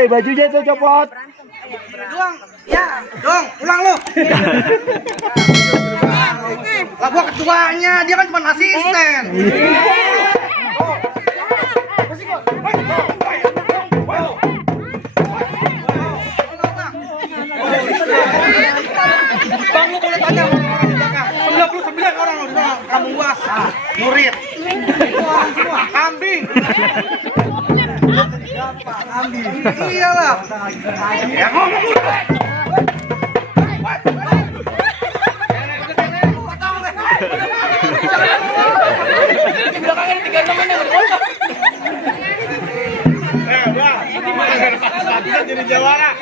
Woi, bajunya tuh copot. Doang. Ya, dong, pulang lu. Lah gua ketuanya, dia kan cuma asisten. Bang, lu boleh tanya orang-orang di belakang. 99 orang di belakang kampung gua. Murid. Kambing. Iyalah. Ya ngomong lu. Jadi jawara.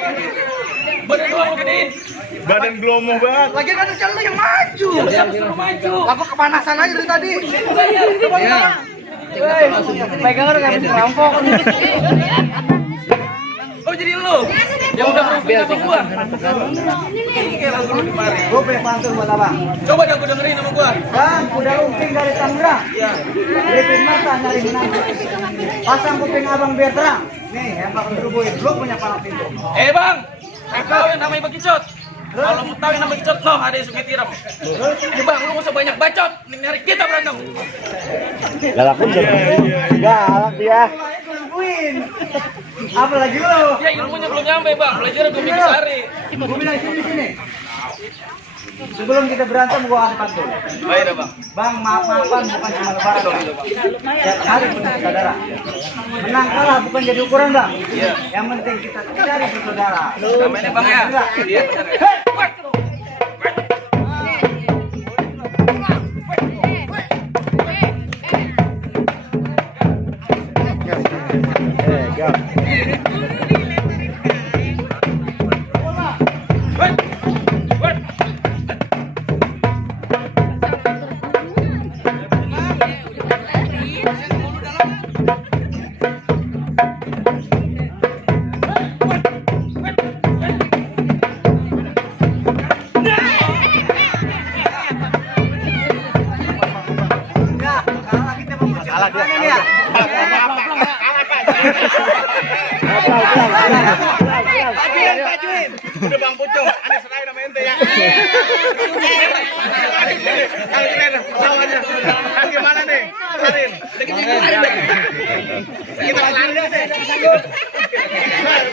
Badan gelomoh banget. Lagi kan lu yang maju. Aku kepanasan aja dari tadi. Pegang udah kayak perampok. Oh jadi lu yang udah ngerupin sama gua. Gua punya pantun buat abang. Coba dah gua dengerin sama gua. Bang, udah lumping dari Tangerang. Iya. Beripin mata nyari menantu. Pasang kuping abang biar terang. Nih, yang bakal berubuhin. Lu punya palang pintu. Bang, tahu yang namanya bekicot. Kalau mau tahu yang namanya bekicot, no ada yang sungai tiram. Bang, lu gak usah banyak bacot. Ini nyari kita berantem. Galak pun galak dia. Nungguin. Apa lagi lu? Ya ilmunya belum nyampe bang. Belajar 2 minggu sehari. Gua bilang sini. Sebelum kita berantem gua ada pantun. Baik dah bang. Bang, maaf-maafan bukan cuma lebaran dong. Tiap hari punya saudara. Menang kalah bukan jadi ukuran, Bang. Iya. Yang penting kita cari bersaudara. Namanya bang ya. Iya benar. Kalah dia. Bajuin. Udah Bang Pucung, aneh serai nama ente ya. Gimana nih? Karin. Kita lari deh.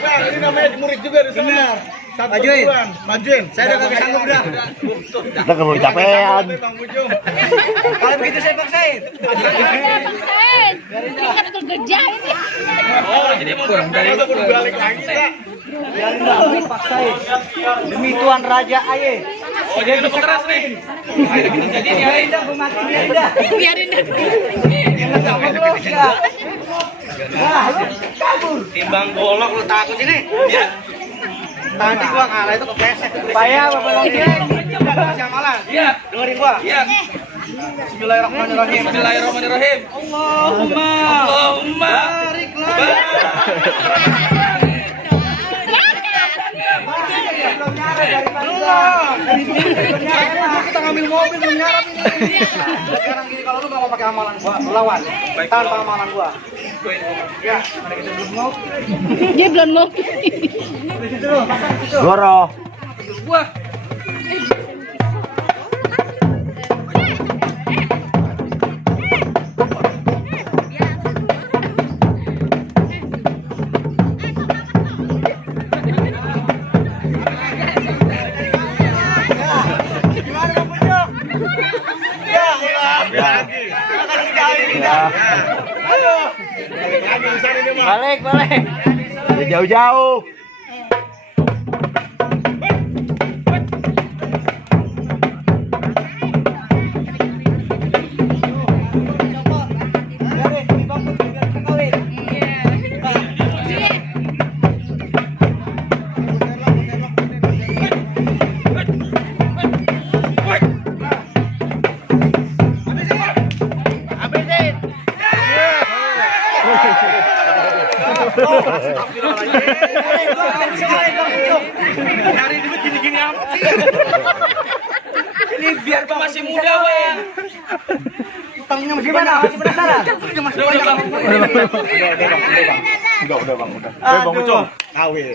Bang, ini namanya murid juga di sana. Majuin. Saya udah kagak sanggup dah. Kita keburu capean. Bang Pucung. Kalau begitu saya paksain. Ini kan kerja ini. Oh, jadi mau balik lagi tak? Biarin dah, paksain. Demi Tuan Raja Aye. Oh jadi lu keras nih. Ayo kita jadi nih. Biarin dah, gua mati biarin dah. Biarin deh. Nah, lu kabur. Timbang golok lu takut ini. Ya. Tadi gua ngalah itu kepleset. Supaya Bapak Longge. Masih amalan. Iya. Dengerin gua. Iya. Bismillahirrahmanirrahim. Bismillahirrahmanirrahim. Allahumma Kita ngambil mobil belum nyarap ini. Sekarang gini, kalau lu gak mau pakai amalan gua, lu lawan. Tanpa amalan gua. Ya, ada kita belum mau. Dia belum mau. Di situ lu, pasang di situ. Goro. gua. Balik. Udah jauh-jauh. Nyari duit gini-gini amat sih. Ini biar gua masih muda, Bang. Utangnya masih Gimana? banyak. Masih penasaran? Masih banyak. Enggak, udah bang, udah. Aduh. Bang Ucong, awet.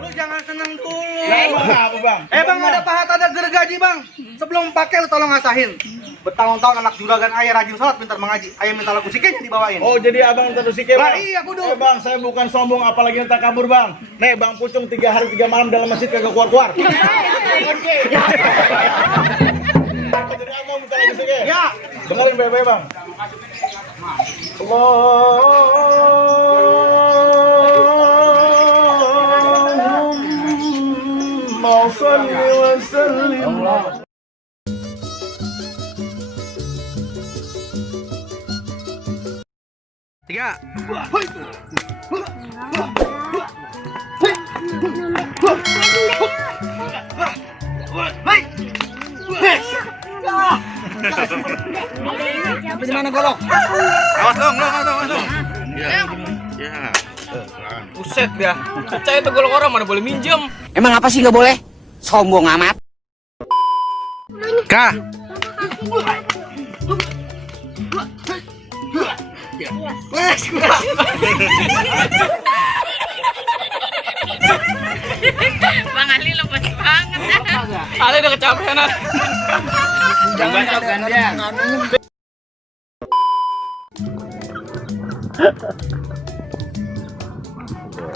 Lu jangan seneng dulu. Apa bang? Bang ada pahat ada gergaji bang. Sebelum pakai lu tolong ngasahin. Bertahun-tahun anak juragan ayah rajin sholat pintar mengaji. Ayah minta lagu sikenya dibawain. Oh jadi abang terus sikit Lah bang? iya kudu. Bang, saya bukan sombong apalagi entah kabur bang. Nih bang Pucung 3 hari 3 malam dalam masjid kagak keluar-keluar. Jadi abang minta lagu sikit? Ya. Dengerin baik-baik bang. Allahumma salli wa sallim. Tiga. Di mana golok? Awas dong. Ya. Buset dia. Percaya itu golok orang mana boleh minjem. Emang apa sih nggak boleh? Sombong amat. Kah. Bang Ali lepas banget. Ale udah kecapean. Yang bacot gantian.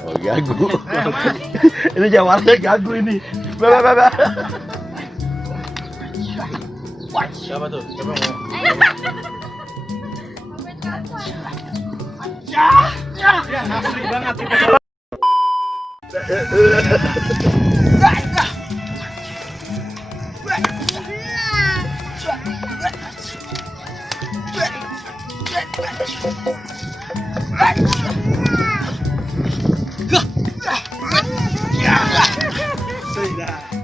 Oh, gagu. Ini jawabannya gagu ini. Bah. Siapa tuh? Siapa mau? Asli banget. Sudah.